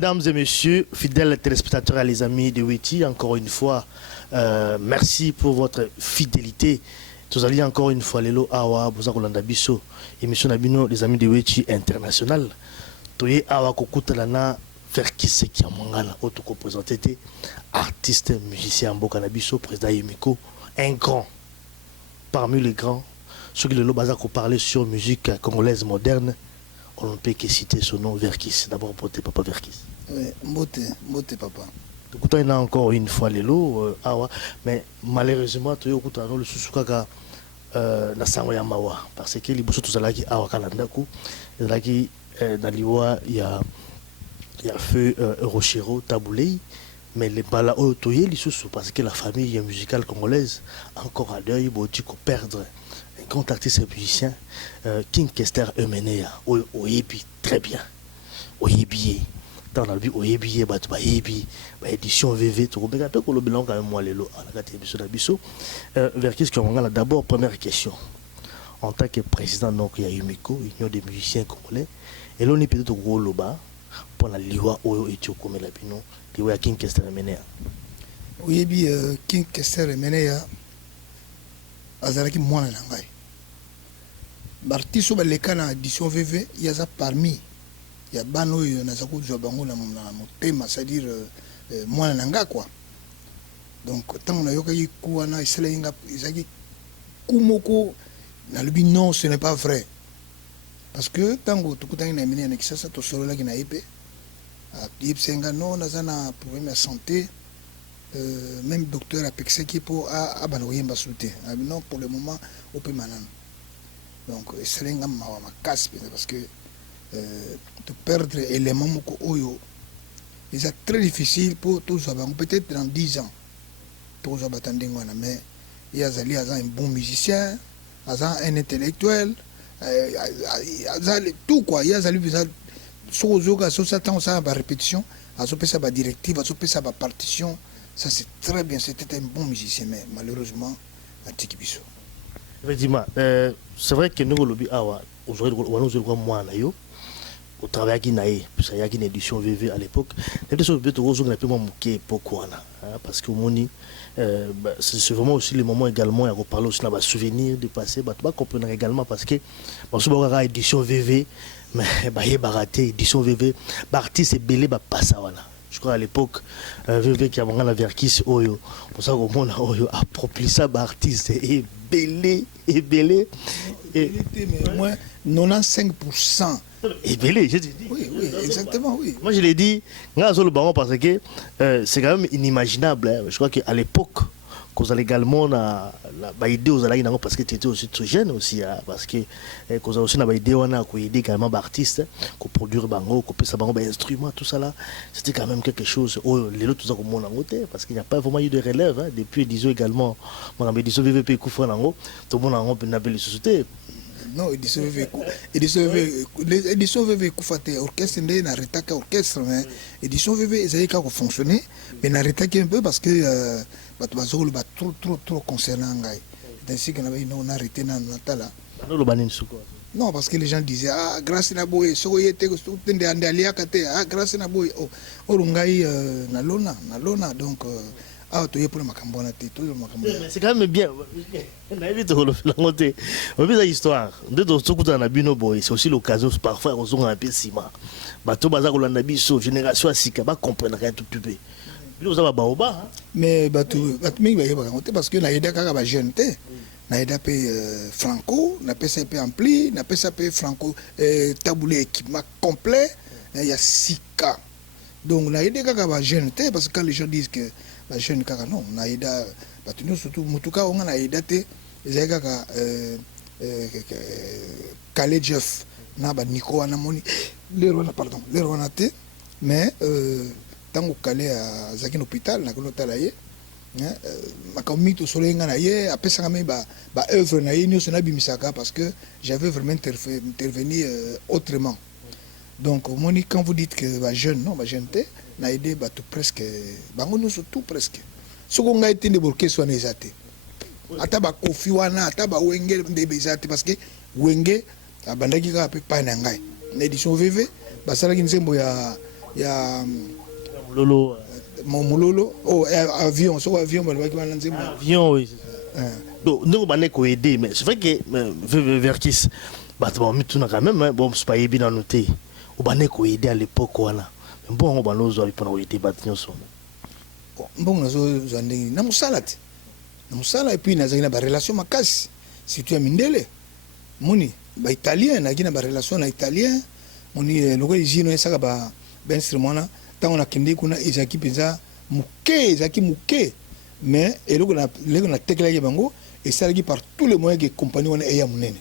Mesdames et messieurs, fidèles téléspectateurs et les amis de Weti, encore une fois, merci pour votre fidélité. Tous allez encore une fois, Lelo Awa, Bozakolanda Bisso, émission Nabino, les amis de Weti International. Toye Awa Kokutalana, faire qui c'est qui a mangala, auto représenté, artiste, musicien, Mbokanabiso, président Yemiko, un grand, parmi les grands, ceux qui le Bazako parlait sur musique congolaise moderne. On ne peut que citer son nom, Verkis. D'abord, Mbote, Papa Verkis. Oui, Mbote, Papa. Donc, il y a encore une fois les lots, mais malheureusement, tu as le Susukaka na sango ya mawa. Parce que les boussons, tout ça là qui a Kalandaku, là qui dans l'Iwa, il y a feu Rochero, Taboulei, mais les balas au toye, les sous parce que la famille musicale congolaise, encore à deuil, il faut perdre. Grand artiste et musicien, King Kester Emenea, Oyebi, très bien. Oyebi, dans la vie, Oyebi, Oyebi, édition VV, tout le monde, tout le bilan quand même, moi, les lots, à la émission d'Abisso. Vers qui est-ce qu'on a d'abord, première question. En tant que président, donc, il y a Yumiko, Union des musiciens congolais, et l'on est peut-être au gros loba, pour la Liwa, Oyo, et Tchoko, Melabino, Liwa King Kester Emenea. Oyebi, King Kester Emenea, Azaraki Mwana Nangai. Bartiso baleka na édition VV, il y a ça parmi. Il y a bano na zaku jobango na motema, c'est-à-dire moi nanga quoi. Donc tant on a yoka yiku na iselenga izaki kumoko na lubi non ce n'est pas vrai. Parce que tango tukutanga na mine na kisasa to solo la kina ipe. A yipsenga non na zana problème de santé. Même docteur a pexé qui pour a bano yemba souté. Non pour le moment au peut manan. Donc, c'est un casse parce que de perdre éléments oyo, c'est très difficile pour tous peut-être dans 10 ans. Tous mais il y a un bon musicien, un intellectuel, tout quoi. Il y a une répétition, une directive, une partition. Ça c'est très bien, c'était un bon musicien, mais malheureusement, à Tikibiso. Effectivement, c'est vrai que nous, aujourd'hui, au travail qui n'a eu, parce qu'il y a une édition VV à l'époque, parce que c'est vraiment aussi le moment également, il y a parlé aussi de souvenirs du passé, tu vas comprendre également parce que il y a édition VV, mais il y a raté édition VV, l'artiste est belé, passe à je crois à l'époque, VV qui a la Verkis Oyo, pour ça qu'on a approprié ça, l'artiste est belé, et belé. Et moins 95%. Et belé, je te dis. Oui, exactement, oui. Moi je l'ai dit, parce que c'est quand même inimaginable. Hein. Je crois qu'à l'époque, qu'on a également la idée aux alliés parce que tu étais aussi très jeune aussi parce que qu'on a aussi la idée on a aider également artistes qu'on produire bango qu'on puisse avoir un instrument tout ça là c'était quand même quelque chose les autres tout ça comme on a noté parce qu'il n'y a pas vraiment eu de relève hein, depuis disons également mon disons VVP Koufra nango tout le monde a un appelé les sociétés. Non, édition VV Koufate orchestre n'est n'a retaka orchestre mais édition VV ils avaient qu'à fonctionner mais n'a retaka un peu parce que trop concernant Ngai. C'est ainsi qu'on a arrêté dans Natala. Non, parce que les gens disaient ah grâce à Boy, soyez grâce à Boy, Orungai Nalona, donc ah tu es pour Macambona, c'est quand même bien. On a évité la histoire. C'est aussi l'occasion parfois on a un peu ciment. Bateau bazar Rolanda Bisso, génération Asika, va comprendre rien tout petit peu. Mais parce que naïda kaka jeune té naïda pe franco na pe ça pe ampli na pe ça pe franco taboulé équipement complet il y a 6 cas donc naïda kaka jeune té parce que quand les gens disent que la jeune kaka non naïda batino surtout mutuka on naïda té les kaka Calais Jeff na ba Nico na moni les rona té mais tango calé à Zakin hôpital na kono talaye makammi to solenga na ye apesa ngame ba œuvre na ye nyo sona bimisaka parce que j'avais vraiment intervenu autrement donc moni quand vous dites que ba jeune non ba jeune té na aidé ba tout presque bango no tout presque soko ngai tinde borke so na ezate ata ba kofi wana ata ba wenge de bezate parce que wenge abandaki ka pe pa na ngai na édition VV ba sala ki nzembo ya il y a Lolo. Mololo, oh, avion, so avion, Avion, oui. Donc, nous, on est aider, mais c'est vrai que Verkis, bon, mais tout quand même, bon, c'est pas bien noté. On est aider à l'époque, voilà. Mais bon, on va nous aider pour aider bâtiment. Bon, nous avons na musala et puis nous avons une relation makasi. Si tu as mindele, moni, ba italien, na gina ba relation na italien, moni logo izino esaka ba instrument tant on a kende kuna ezaki penza muke ezaki muke mais eloko na tekela ye bango et ça par tous les moyens que compagnie on est ya munene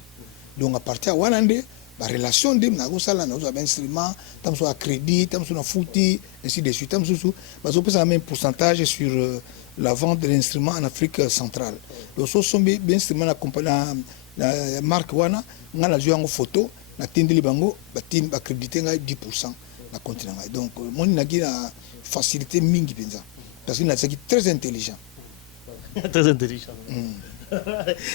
donc à partir wana nde ba relation de na ko sala na zo ba instrument tam so a crédit tam so na futi ainsi de suite tam so ba so pesa même pourcentage sur la vente de l'instrument en Afrique centrale donc so sont bien instrument na compagnie la marque wana ngana zo yango photo na tindeli bango ba tin ba créditer nga 10% na continent. Donc, mon nagi a facilité mingi penza parce qu'il est très intelligent. Très intelligent.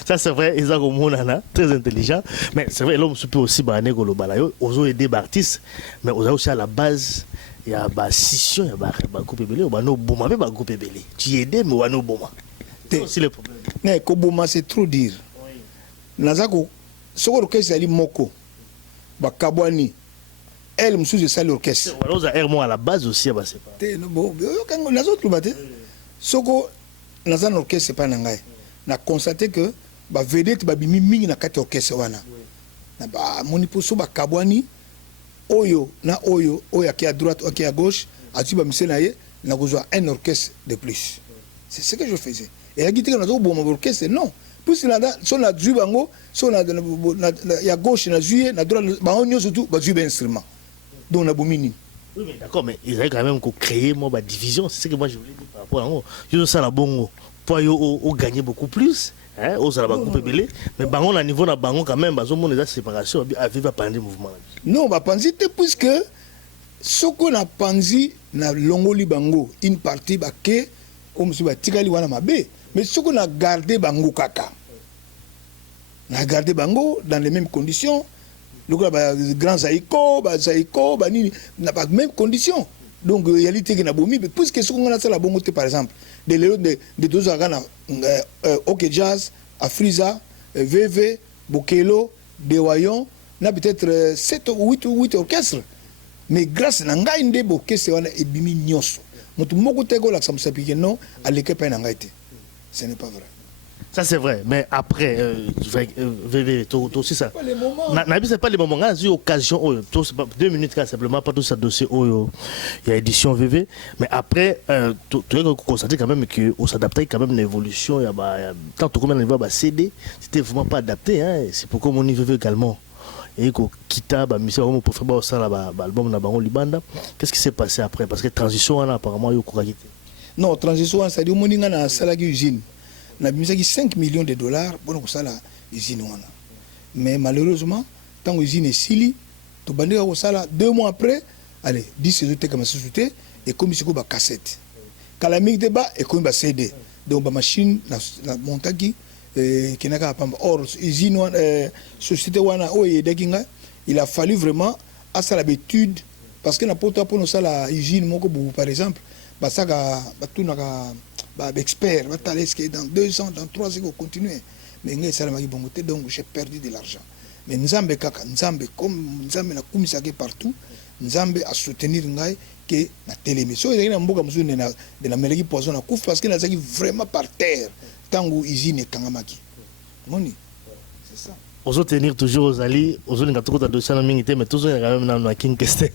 Ça c'est vrai, ils ont très intelligent. Mais c'est vrai, l'homme peut aussi baner global. Ils ont aidé les artistes, mais ils ont aussi à la base il y a une scission, il y a un groupe belé, il y a un groupe belé. Tu aides, mais il y a un groupe. C'est aussi le problème. Mais Koboma c'est trop dire. Nazako, ce que c'est ali moko, bakabwani. Elle me suit ça l'orchestre. Alors à la base aussi bah c'est pas. Bon, quand les autres baté. Soko dans un orchestre c'est pas nangai. Na constaté que ba vedette ba bimi mingi na kati orchestre wana. Na ba moniposo ba kabwani oyo qui à droite qui à gauche, a tu ba misé na ye na kozwa un orchestre de plus. C'est ce que je faisais. Et la guitare na zo bon orchestre non. Puisque là son la du bango, son la ya gauche na juillet na droite ba onyo surtout ba juillet instrument. Donc, on a oui, mais d'accord, mais ils avaient quand même créé ma division. C'est ce que moi je voulais dire par rapport à eux. Ils ont ça la bongo. Pour gagner beaucoup plus. Hein, aux Arabes groupe belé. Mais bango, à niveau de bango, quand même, ils ont des séparations. Avec va prendre mouvement. Non, bah, penser, puisque ce qu'on a pensé, na longoli bango, une partie, bah, que, comme si bah, tikali wana mabe. Mais ce qu'on a gardé bango kaka. On a gardé bango dans les mêmes conditions. Le grand Zaïko, n'a pas les mêmes conditions. Donc, il y a des gens qui ont mais puisque ce qu'on a fait la bonne par exemple, de deux organes, OK Jazz, Afriza, VV, Bokelo, Dewayon, on a peut-être 7 ou 8 orchestres. Mais grâce à l'orchestre, l'orchestre est bimi nyos. Motu moko tego la samsa pique non, à l'équipe n'a pas été. Ce n'est pas vrai. Ça c'est vrai, mais après, VV, aussi ça. C'est pas les moments, il y a eu occasion, 2 minutes simplement, pas tout ça dossier, il y a édition VV, mais après, tu as constaté quand même qu'on s'adaptait quand même à l'évolution, tant que on va CD, c'était vraiment pas adapté, hein, c'est pourquoi mon niveau également. Et qu'on quitte pour faire l'album Nabango Libanda. Qu'est-ce qui s'est passé après? Parce que transition, apparemment, il y a eu non, transition, c'est-à-dire que on a salarié usine. On a mis 5 millions de dollars pour ça la usine. Mais malheureusement, tant que l'usine est sili, tu as ça 2 mois après, allez, 10 autres comme ça et comme il y a une cassette. Quand la mic débat et comme il y a CD. Donc la machine, la montagi, qui n'a pas or, usine, société il a fallu vraiment à ça l'habitude parce que n'a pas pour nous ça la usine par exemple, bah ça tout n'a expert, dans 2 ans, dans 3 ans, on continue. Mais donc j'ai perdu de l'argent. Mais Nzambe kaka, Nzambe comme Nzambe na kumisake partout, Nzambe a soutenir ngai que na télémission. Il y a un mboka mzune de la meleki poison na kouf parce que na zaki vraiment par terre. Tango usine kangamaki. Moni. C'est ça. On doit tenir toujours aux alliés, aux autres qui ont de ça mais toujours quand même dans King Keste.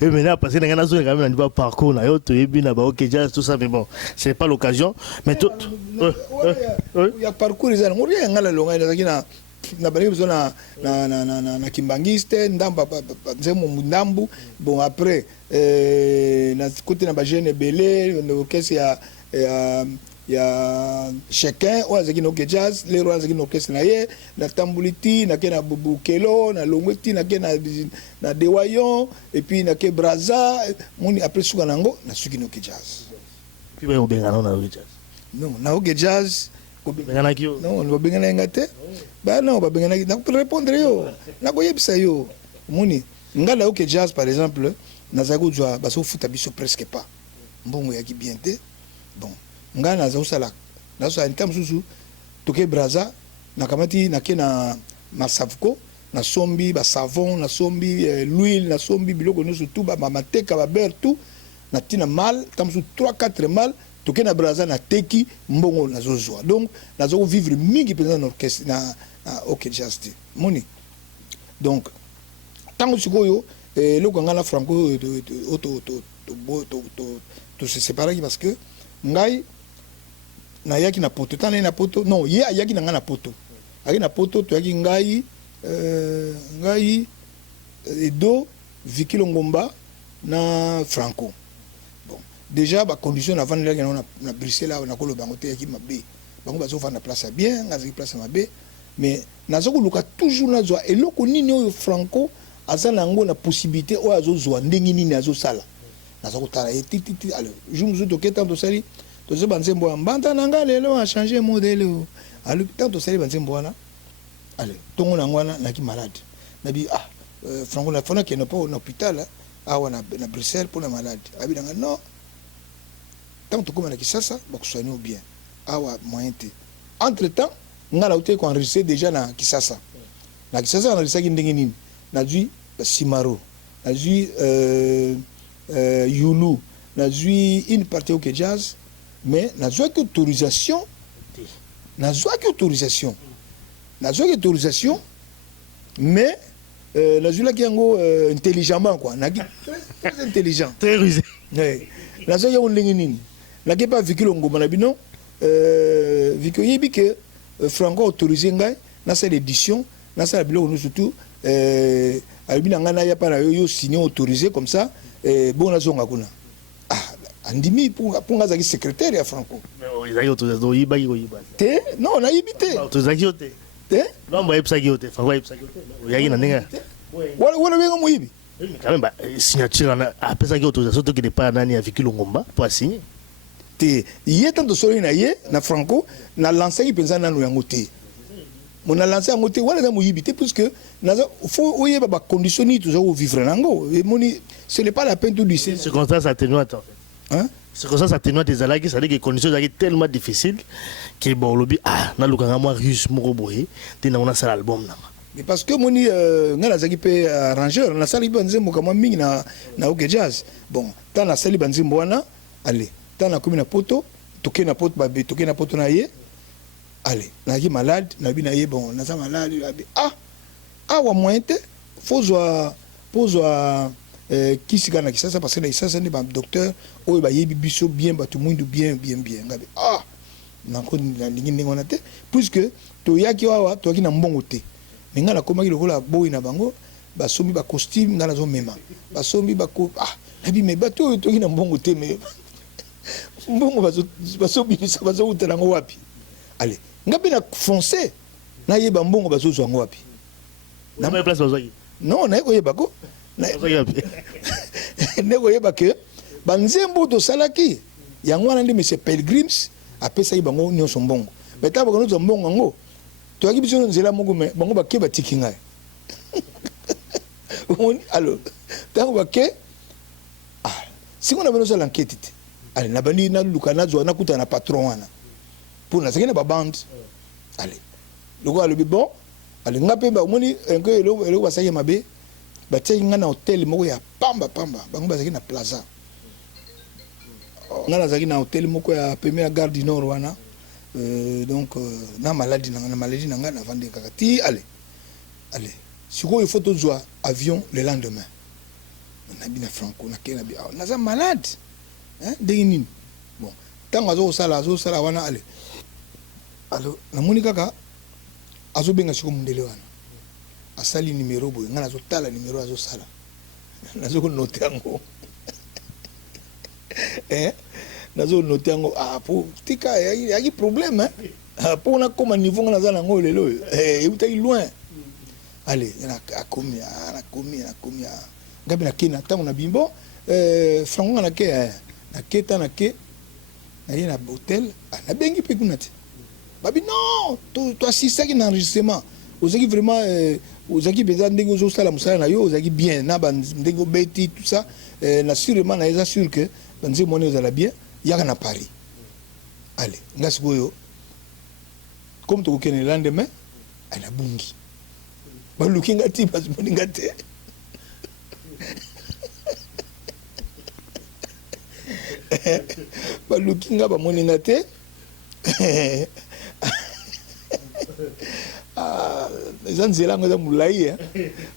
Et maintenant, parce que nous avons quand même un parcours, nous avons OK Jazz, tout ça, mais bon, ce n'est pas l'occasion. Mais tout. Il y a parcours, il y a un longue, il y a na besoin na kimbangiste ndamba nzemo mundambu bon après na côté na bajene belé l'orchestre il y a chacun on a zaki no jazz les rois zaki no orchestre na ye na tambuliti na ke na bukelo na longweti na ke na dewayon et puis na ke braza moni après suka nango na suki no jazz puis ba obengana na jazz non na jazz obengana kio non on obengana ngate bah non ba bengana na répondre yo na ko yebisa yo moni ngala jazz par exemple nazako zwa baso futa biso presque pas mbongo yaki bien te bon nga nazako sala nazo en termes susu toke braza nakamati nake na Masavco na sombi ba savon na sombi l'huile na sombi biloko nyonso tout ba mateka ba beurre tout na tina mal tamsu 3-4 mal toke na braza na teki mbongo nazozwa donc nazoko vivre mingi pendant l'orchestre na OK Jazz moni donc tango sikoyo loko ngana franco to se séparer parce que ngai na yaki na poto tana na poto non ye yaki na ngana poto aki na poto to yaki ngai ngai Edo Vicky Longomba na Franco bon déjà ba condition avant là na Bruxelles là na ko lo bango te yaki mabe bango bazo fa na place bien ngazi place mabe mais nazoko luka toujours na zwa eloko nini oyo Franco azana ngo na possibilité oyo azozwa ndenge nini azosala nazoko tala titi alors jour nous to keta to sali to se banzembo mbanta nanga lelo a changer modèle alors tant to sali banzembo wana allez tongo na ngwana na ki malade na bi Franco la fona qui n'est pas au hôpital na Bruxelles pour la malade abi danga non tant to comme na Kisasa ba soigner bien awa moyen te entre temps ngala uté ko enregistré déjà na Kisasa na enregistré ki ndenge nini na dui Simaro na dui Yulu na dui une partie au jazz mais na dui autorisation na dui autorisation mais na dui la ki yango intelligemment quoi na très intelligent très rusé na dui yango ndenge nini na ki pas Vicky Longomba na bino Vicky yebi que Franco autorisé ngai na cette édition na ça biloko nous surtout albina ngana ya para yo signé autorisé comme ça bon na zonga kuna andimi pour ngazaki secrétaire ya Franco mais ils autorisation yiba te non na yibité autorisation te non moi epsaki te Franco epsaki te yaki na ndenge wala wenga moyibi quand même signature na apesaki autorisation to ki pas nani avec Longomba pour signer te yé tanto solo na ye na Franco na lancer penza nanu yango te mon a lancé en côté voilà dans moyibité puisque faut oyer ba conditionner toujours vivre nango et moni ce n'est pas la peine de lui c'est circonstances atténuantes en fait hein circonstances atténuantes des alaki ça dit que les conditions sont tellement difficiles que bon lobby na lukanga moi russe moko boye te na on a ça l'album na mais parce que moni ngala zaki pe arrangeur na sali banzembo kama mingi na OK Jazz bon tant na sali banzembo wana allez tant na commune na poto toke na poto ba toke na poto na ye allez naki malade na bi na ye bon na sa malade wa moyen te faut kisika na Kisasa parce que na Kisasa ni ba docteur oyo ba yebi biso bien ba tout monde bien ngabi na ko na ndingi ngona te puisque to yaki wa to yaki na mbongo te ninga na komaki lokola boy na bango ba sombi ba costume ngala zo mema ba sombi ba ko na bi me ba to yaki na mbongo te me mbongo ba sombi bisa ba zo utela ngo wapi allez ngapi na foncé na yeba mbongo ba zo zo ngo wapi na ma place bazaki non na ko yeba ko neko yeba ke banzembo to salaki yango wana ndi monsieur Pilgrims apesa yibango nyonso mbongo beta ba kono mbongo ngo to yaki biso nzela moko me bango bakeba tikinga on alors tango bake singo na beno sala enquête allez na bandi na lukana zo na kuta na patron wana pour na sekena ba band allez loko alobi bon allez ngape ba moni enko elo basaki mabe batie nga na hotel moko ya pamba bango bazaki na plaza nga nazaki na hotel moko ya première gare du nord wana donc na maladie na nga na vande kaka ti allez sikoyo il faut tozwa avion le lendemain na bina Franco na kena bi naza malade hein ndenge nini bon tango azosala wana allez alors namoni kaka azobenga siko mundele wana asali numéro boy ngana azotala numéro azosala nazoko noter yango nazo noter yango pour tika yaki problème pour na koma niveau ngana za nango lelo utaki loin allez akomi ngabi na kena tango na bimbo Franco na ke na keta na ke na ye na hotel na bengi pe kunati babi non to assistaki na enregistrement ozaki vraiment ozaki beza ndenge ozosala mosala na yo ozaki bien na bandenge obeti tout ça na sûrement na eza sûr que banze moni ozala bien yaka na Paris. Allez nga sikoyo comme tokokende le lendemain ana bungi baluki nga ti bazimoni nga te baluki nga bamoni nga te eza nzela yango eza molai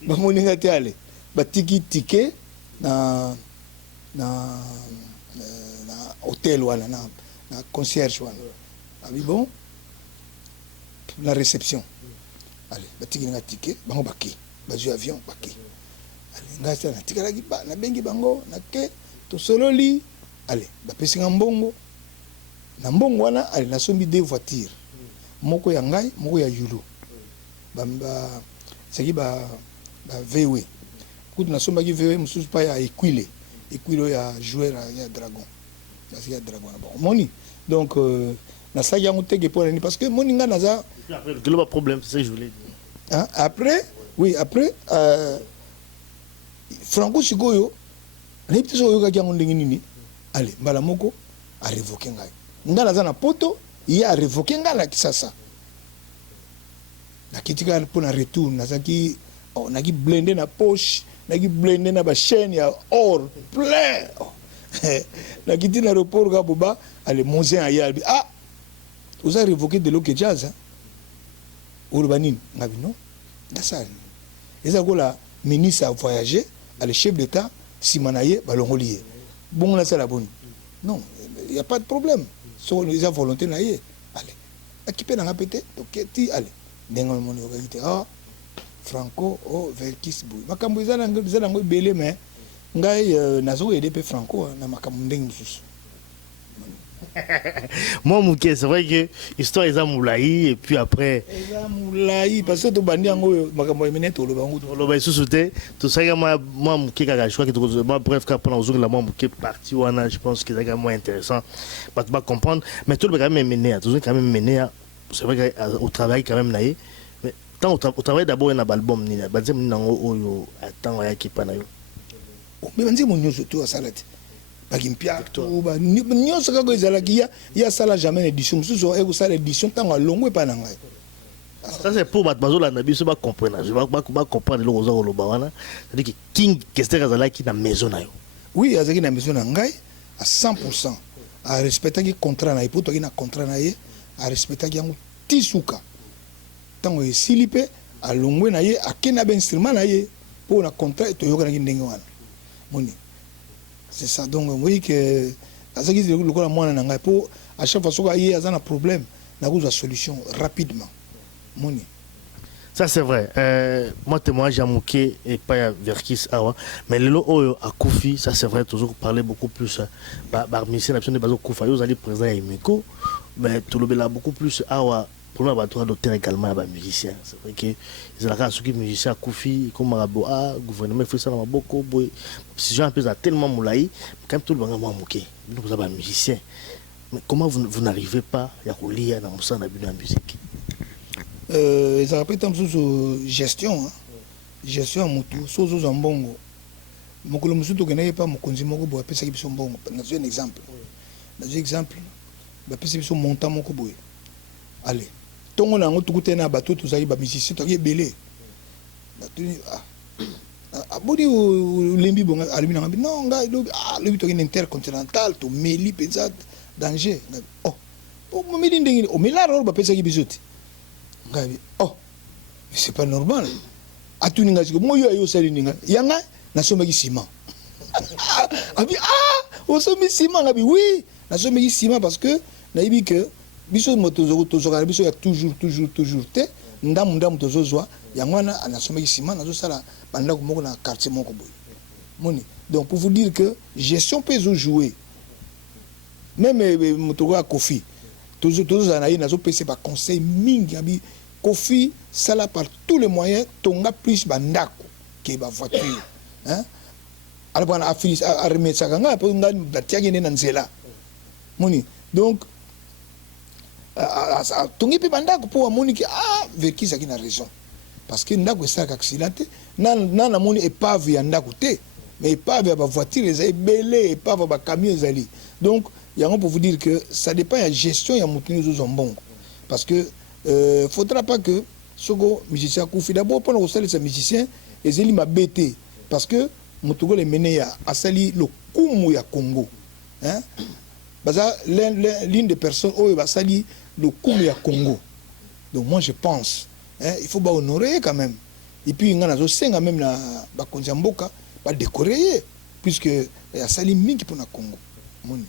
bamoni nga te ale batiki tike na hôtel wana na concierge wana abi bon la réception allez batiki nga tike bango baki bazwi avion baki allez nga sa na tikalaki ba na bengi bango na ke to sololi allez bapesi nga mbongo na mbongo wana allez nasombi deux voitures moko ya ngai moko ya yulu saki ba VW kutu nasombaki VW mosusu pa ya equile ya joueur ya dragon ya dragon bon moni donc nasalaki yango teke mpo nani parce que moni nga naza quel est problème c'est ça que je voulais dire. Hein? Après Franco sikoyo nayebi te so oyokaki yango ndenge nini ale mbala moko arevoke ngai nga naza na poto ye arevoke ngai na Kisasa nakitika mpo na retour nazaki naki blende na poche naki blende na bachaîne ya or plein nakiti na aéroport ka boba ale monzin aya ah oza révoqué de l'eau que jazz urbanine ngabi non dasal eza kola ministre a voyagé le chef d'état simanaye balongoli bon na sala bonne non il y a pas de problème so ils ont volonté na ye allez équipé na ngapete ok ti allez ndengo moni okite ah Franco Verkis boy makambo eza na ngo belé mais ngai nazo aider pe Franco na makambo ndenge mususu. Moi Mouké, c'est vrai que histoire est moulaï et puis après moulaï parce que to bandi ngo makambo emene to lo bango to lo ba sous-souté tout ça moi Mouké kaka je crois que moi bref quand pendant jour la moi Mouké parti wana je pense que c'est quand même moins intéressant pas pas comprendre mais tout le quand même mené toujours quand même mené c'est vrai au travail quand même naïe mais tant au travail d'abord un album ni banze nango oyo attends ya kipa na yo mais banze mo nyoso to salate bakimpia to ba nyoso kako ezalaki ya sala jamais édition mususu e ko sala édition tango longo pa na ngai ça c'est pour bazola na biso ba comprendre je ba comprendre lo ozo lo bawana c'est dire que King Kester azalaki na maison na yo oui azalaki na maison na ngai à 100% a respecter contrat na ipoto na contrat na ye a respecter yango tisuka tango esili pe alongwe na ye akena ba instrument na ye pour na contrat to yokana ndenge wana moni c'est ça donc oui que azaki le kola mwana na ngai pour à chaque fois soka ye azana problème na ko solution rapidement moni ça c'est vrai moi témoignage à Mouké et pas à Verkis awa mais le oyo a Koufi ça c'est vrai toujours parler beaucoup plus par mission option de bazo Koufa yo allez présent à Imeko mais tout le bela beaucoup plus awa pour moi droit d'auteur également à musicien c'est vrai que ils ont ceux qui musicien Koufi comme Marabo gouvernement fait ça dans beaucoup boy si j'ai un peu tellement moulaï quand tout le monde moi Mouké nous vous avez musicien mais comment vous n'arrivez pas à rouler dans mon sang na musique ça rappelle tant sous gestion gestion mutu sozo zambongo mokolo musuto kenaye pa mokonzi moko boye pesa ki biso mbongo na un exemple ba pesa biso montant moko boye allez tongo na ngo tukute na bato tuzali ba musicien to yebele batuni abodi lembi bonga alumi na non nga lobi to intercontinental to meli pensa danger mo meli ndenge o melaro ba pesa ki biso ngabi c'est pas normal atuni ngaziko moyo ayo sali ninga yanga nasomaki ciment abi osomi ciment ngabi oui nasomaki ciment parce que naibi que biso moto tozoka biso ya toujours te ndamu tozozwa yangwana anasomaki ciment nazo sala banda ko moko na quartier moko boy moni donc pour vous dire que gestion peut jouer même moto a Kofi tozo na nazo pese ba conseil mingi abi Kofi sala par tous les moyens tonga plus bandako ke ba voiture hein alors bana affiche a remettre ça nga po nga batiaki na nzela moni donc tongi pe bandako po amoni ki Verkis a na raison parce que ndako esalaka accidenté na namoni épave ya ndako te mais épave ya bavoiture ezali ebele épave ya bacamion ezali donc yango pour vous dire que ça dépend ya gestion ya motu nyonso mbongo parce que faudra pas que soko musicien akufi d'abord mpona kosalisa musicien ezali mabe te parce que motu ngolo emene ya asali lokumu ya Congo hein baza l'une des personnes oyo basali lokumu ya Congo donc moi je pense hein, il faut pas honorer quand même et puis ngana zo senga même na bakonzi ya mboka ba décorer puisque asali mingi pour na Congo moni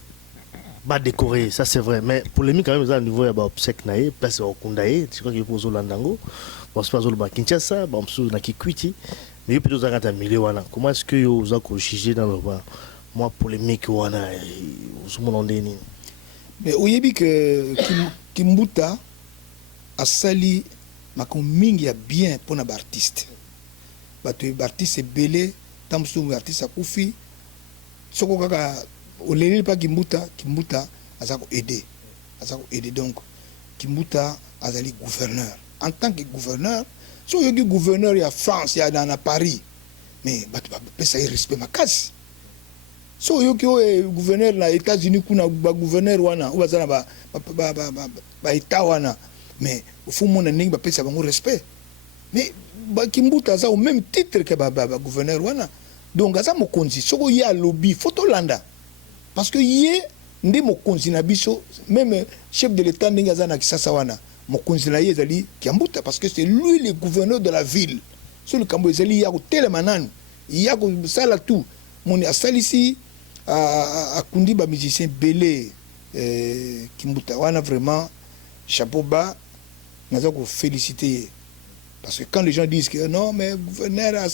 ba décorer ça c'est vrai mais polémique quand même au niveau ya ba obsèque nae place au kundae tu crois qu'il faut zolandango bon c'est pas zolo ba Kinshasa bon sous na Kikwiti mais plutôt za kata milieu wana comment est-ce que yo za ko juger dans le bas moi polémique wana au monde ndeni mais oyebi que Kimbuta asali makambo mingi ya bien mpona baartiste bato baartiste ebele ntango mosusu baartiste akufi soko kaka oleli mpa Kimbuta aza koaide donc Kimbuta azali gouverneur en tant que gouverneur so oyoki gouverneur ya France ya na Paris mais bato bapesa ye respect makasi so oyoki oyo gouverneur na États-Unis kuna bagouverneur wana oyo baza na baétat wana mais faut mona ndenge bapesa bango respect mais Kimbuta aza au même titre que gouverneur wana donc aza mokonzi soko ye alobi faut tolanda parce que ye nde mokonzi na biso même chef de l'état ndenge aza na Kisasa wana mokonzi na ye ezali Kimbuta parce que c'est lui le gouverneur de la ville so le kambo ezali ya kotelema nanu ya kosala tout moni asalisi akundi ba musicien belé Kimbuta wana vraiment chapeau bas naza ko féliciter parce que quand les gens disent que non mais gouverneur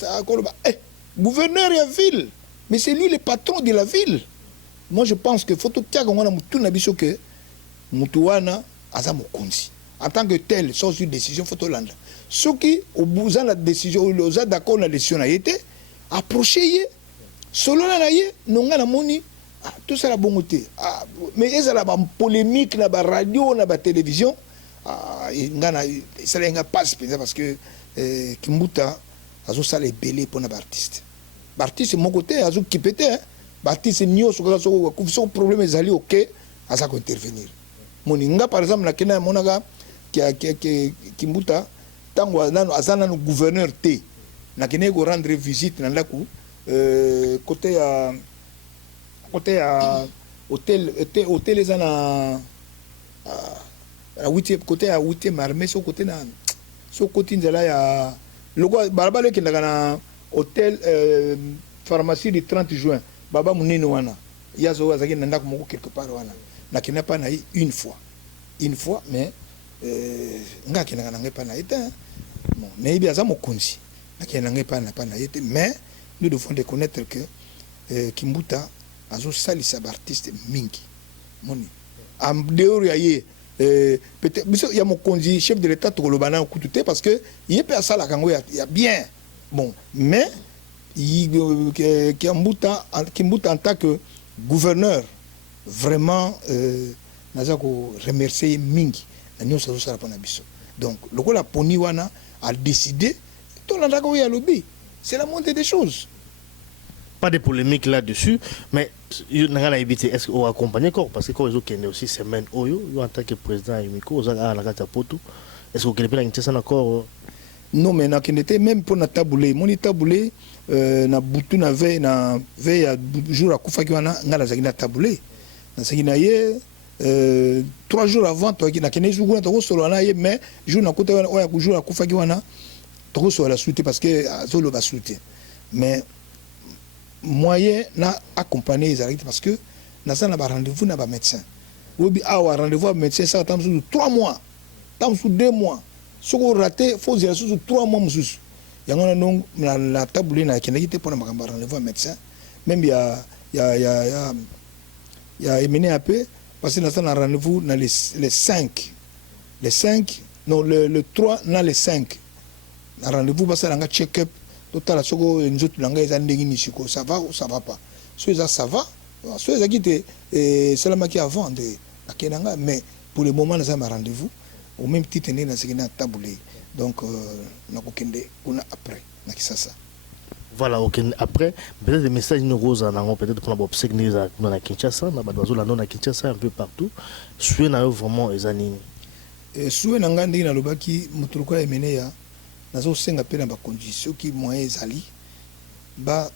gouverneur ya ville mais c'est lui le patron de la ville moi je pense que faut tiaka ngona mutu na biso que mutu wana aza mokonzi en tant que tel sans une décision faut landa soki obuza la décision oza d'accord na décision na yete approcher ye solo na ye nonga na moni tout ça la bongoté mais ezala ba polémique na ba radio na ba télévision ngana ça lenga passe parce que Kimbuta azo sala ebele pour na ba artiste mon côté azo kipete ba artiste nyoso kaka so problème ezali OK aza ko intervenir moninga par exemple na kena monaka Kimbuta tango nano azana no gouverneur T na kena ko rendre visite na ndaku côté à hôtel les ana à 8e côté à 8e armée sur côté nzela ya logo balabala ki ndaka hôtel pharmacie du 30 juin baba munene wana yazo azaki ndaka moko quelque part wana na kina pas na une fois mais nga kina nga pas na été bon mais bien ça mokonzi na kina nga pas na été mais nous devons reconnaître que Kimbuta azo salisa ba artiste mingi moni am dehors ya ye peut-être il y a mon konzi chef de l'état to lobana kututé parce que il peut ça la kango ya bien bon mais Kimbuta en tant que gouverneur vraiment naza ko remercier mingi na nyoso so sala pona biso donc lokola poni wana a décidé to landa ko ya lobby c'est la moindre des choses. Pas de polémique là-dessus, mais est-ce qu'on va accompagner encore parce que quand ils ont aussi semaine Oyo, en tant que président Emiko, ils ont la carte Poto. Est-ce que vous avez ça encore? Non, mais na kenete même pour na taboulé, mon taboulé na butu na veille à jour à Koufaki wana ngala zaki na taboulé. Na zaki na ye 3 jours avant toi qui na kenete jour na to solo na ye mais jour na kota wana oya jour à Koufaki wana to solo la souté parce que solo va souté. Mais moyen na accompagner les arrêtés parce que na ça na ba rendez-vous na ba médecin obi awa rendez-vous à médecin ça tam sous 3 mois tam sous 2 mois soko raté faut dire sous 3 mois mususu yango na donc la table na kenaki te pour na rendez-vous à médecin même il y a émené un peu parce que na ça na rendez-vous na les 5 non le 3 na les 5 na rendez-vous parce que na check-up total soko nzoto langa eza ndenge nisiko ça va ou ça va pas so ça va so eza kite salamaki avant de akenanga mais pour le moment na ça ma rendez-vous au même titre ndenge nazalaki na tabule donc nakokende kuna après na Kisasa. Voilà, ok. Après, peut-être des messages nous rose en peut-être pour la obsèque dans Kinshasa, na badozo la non à Kinshasa un peu partout. Sué na vraiment ezanini. Sué na ngandi na lobaki mutuluko ya meneya nazo senga pe na ba condition qui moyen ezali ba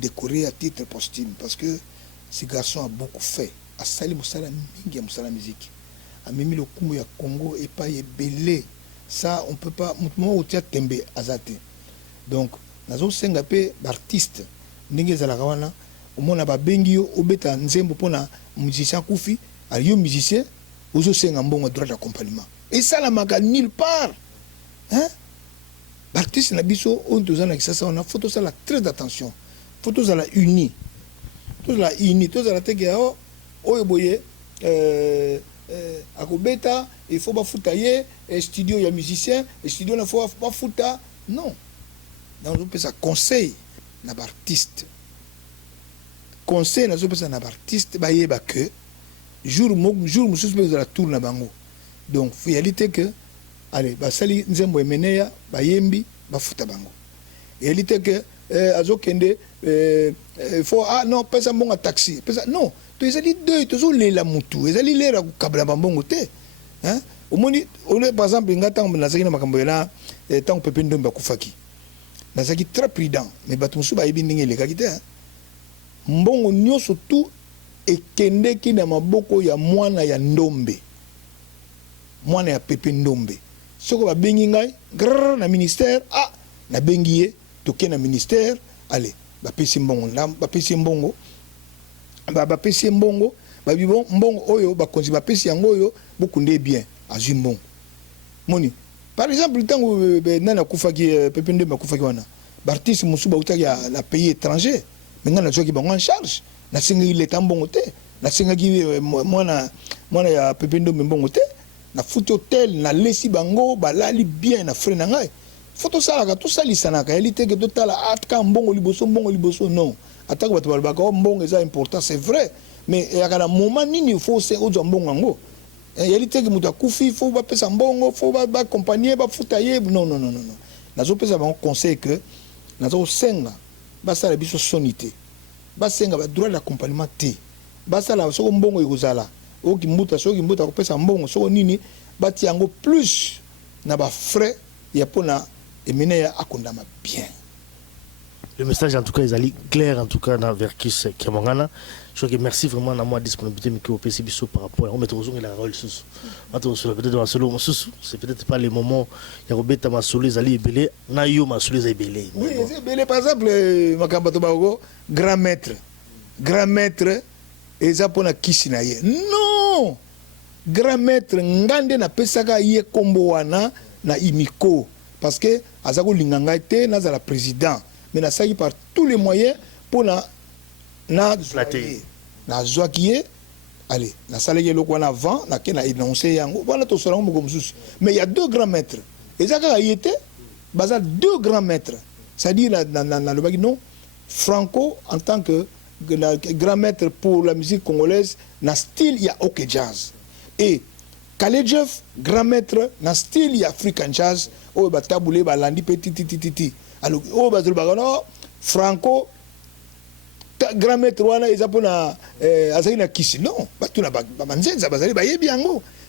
décorer à titre posthume parce que ce garçon a beaucoup fait. A sali musala mingi ya musala musique. A mimi le kumu ya Congo et pas belé. Ça on peut pas moment où tu as tembe azate. Donc nazo senga pe artiste ndenge ezalaka wana omona babengi yo obeta nzembo mpona musicien kufi aliyo musicien ozo senga mbongo droit d'accompagnement et ça la maka nulle part hein l'artiste na biso on tozana Kisasa on a photo ça la très attention photo ça la uni to za la teke o oyo boye akobeta il faut ba futa ye studio ya musicien studio na faut ba futa non. Dans le pays, conseil na artiste. Conseil na pays na artiste ba yeba que jour mususu pe la tour na bango. Donc réalité que allez ba sali nzembo emeneya ba yembi ba futa bango. Réalité que azokende faut non pesa mbongo taxi. Pesa non, to ezali deux to zo lela mutu. Ezali lera kabla mbongo te. Hein? Au moins par exemple ngata na zakina makambo yana tant Pepe Ndombe akufaki. Nazaki très prudent mais bato musu ba yebi ndenge lekaki te mbongo nyonso tu ekendeki na maboko ya mwana ya Ndombe mwana ya Pepe Ndombe soko babengi ngai grrr na ministère na bengi ye toke na ministère allez bapesi mbongo bapesi mbongo bapesi mbongo babibon mbongo oyo bakonzi bapesi yango oyo bokunde bien azwi mbongo moni. Par exemple, tant que nana kufaki Pepe Ndombe kufaki wana, artiste musuba utaki na pays étranger, maintenant na zoki bango en charge, na singa l'état mbongo te, na singa ki mwana ya Pepe Ndombe mbongo te, na futi hotel na lesi bango balali bien na frère na ngai. Photo sala tout sali sanaka, réalité que totala atka mbongo liboso non. Ataka bato balbaka mbongo est important, c'est vrai, mais il y a un moment nini il faut c'est ozo mbongo ngo. Réalité que muta kufi faut ba pesa mbongo faut ba accompagner ba futaye non nazo pesa ba conseil que nazo senga ba sala biso sonité ba senga ba droit d'accompagnement te ba sala soko mbongo ikozala oki mbuta ko pesa mbongo soko nini ba ti yango plus na ba frais ya pona emene ya akondama bien. Le message en tout cas est clair en tout cas dans Verkis Kiamangana. Je crois que merci vraiment à moi disponibilité mais au PC biso par rapport on met toujours la rôle sous. Peut-être dans solo c'est peut-être pas le moment ya robeta masolo ezali ebele na yo masolo ezali ebele. Oui, c'est ebele par exemple makambato bako grand maître eza pona kisi na ye. Non. Grand maître ngande na pesaka ye kombo wana na imiko parce que azako linganga te na za la président. Mais na sagi par tous les moyens pour na zoakie allez na salé le quoi avant na ke na énoncé yango voilà to sera comme sous mais il y a deux grands maîtres et ça a été basé deux grands maîtres c'est-à-dire dans le bagi non Franco en tant que grand maître pour la musique congolaise na style il y a OK jazz et Kaledjev grand maître na style il y a African jazz o ba taboulé ba landi petit. Alors, Franco, grand maître, ils ont na kisi. Non,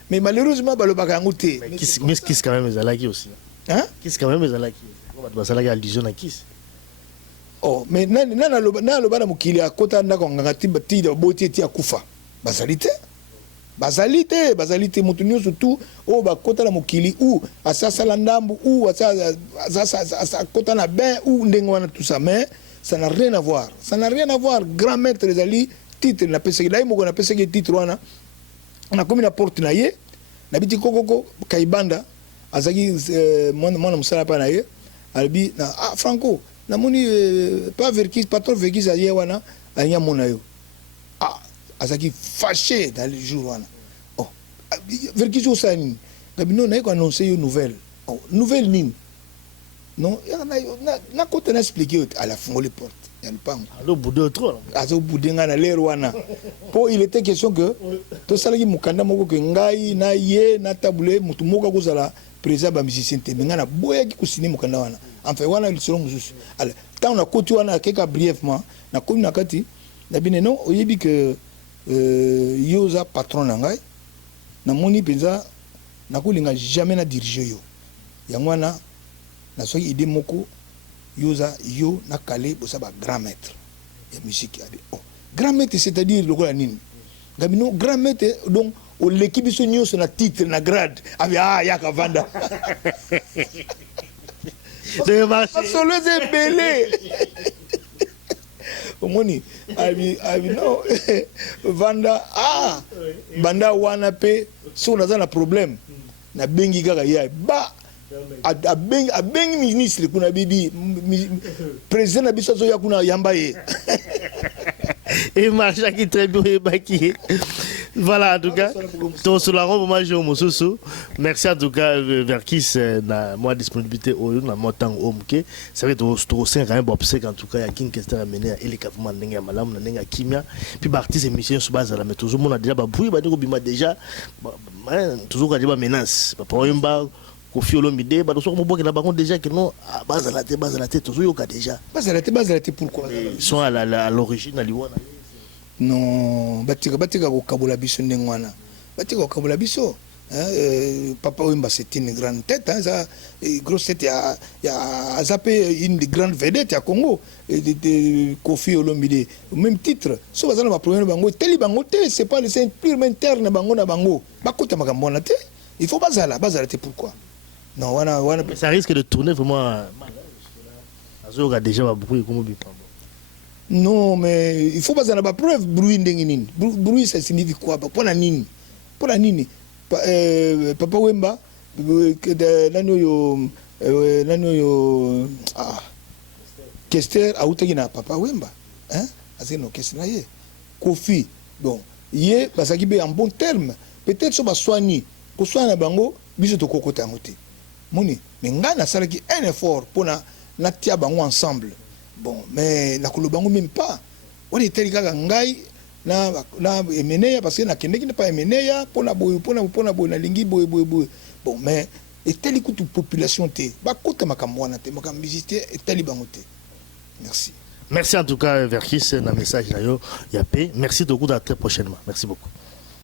mais malheureusement, mais Kiss quand même, ils aussi. Hein? Kiss quand même, ils allusion à Kiss. Oh, mais nana loba mukili akota ndako ngati batida boti eti akufa. Bazalité mutunyo surtout o ba kota na mukili ou asasa la ndambu ou asasa kota na ben ou ndengwana tout ça mais ça n'a rien à voir grand maître les ali titre na pesa là mo na pesa titre wana na komi na porte na ye na biti kokoko kaibanda azaki mwana musala pa na ye albi na Franco na moni pas Verkis patron Verkis aye wana anya mona yo azaki fâché dans les jours wana oh Verkis osani ngabino na ko annoncer une nouvelle oh nouvelle nini non na kota na expliquer à la fongole porte ya lupango alo boudé trop azo boudinga na l'air wana po il était question que to salaki mukanda moko ke ngai na ye na tabule mutu moko kozala président ba musicien te menga na boya ki kusini mukanda wana enfin wana lisolo mususu alors tant na koti wana keka brièvement na komi na kati na bine non oyebi que yoza patron na ngai na moni penza na kolinga jamais na diriger yo yango wana na soki idée moko yoza yo na kale bosa ba grand maître ya musique ya oh grand maître c'est-à-dire lokola nini ngabino grand maître donc o l'équipe so nyonso na titre na grade abi ya kavanda de marché solo c'est belé omoni abi no vanda banda wana pe so na za na problème na bengi kaka ya ba a bengi ministre kuna bibi président na biso so ya kuna yamba ye et marche qui très bien baki voilà en tout cas to sur la robe moi je mususu merci en tout cas Verkis na moi disponibilité au na montant omke c'est vrai to 5 quand même obsèque en tout cas ya king kester amené à ele kavuma ndenge ya malamu na ndenge ya kimia puis ba artiste émission sur base la mais toujours mon a déjà ba bruit ba ndiko bima déjà toujours ka déjà menace papa Wemba Kofi Olomide ba so mo boke na bango déjà que non base la tête toujours yoka déjà base la tête pourquoi ils sont à l'origine à liwana non batika ko kabola biso ndengwana batika ko kabola biso papa Wemba c'est une grande tête ça grosse tête ya zappé une des grandes vedettes à Congo de Kofi Olomide même titre so bazana ba premier bango teli bango te c'est pas c'est purement interne bango na bango bakota makambo na te il faut bazala te pourquoi non wana ça risque de tourner vraiment mal azoka déjà ba beaucoup comme bi non mais il faut bazala ba preuve bruit ndenge nini bruit ça signifie quoi pour la nini papa Wemba nani yo Kester autaki na papa Wemba azeno Kester na ye Kofi bon ye basaki be en bon terme peut-être so ba soigner ko soigner bango biso to kokota ngote moni mais nga na salaki un effort pour na tia bango ensemble bon mais na kolo bango même pas on était kaka ngai na emeneya parce que na kendeki ne pas emeneya pona boy na lingi boy bon mais eteli kutu population te ba kota makambo wana te makambo visiter eteli bango te merci en tout cas Verkis na message na yo ya paix merci beaucoup à très prochainement merci beaucoup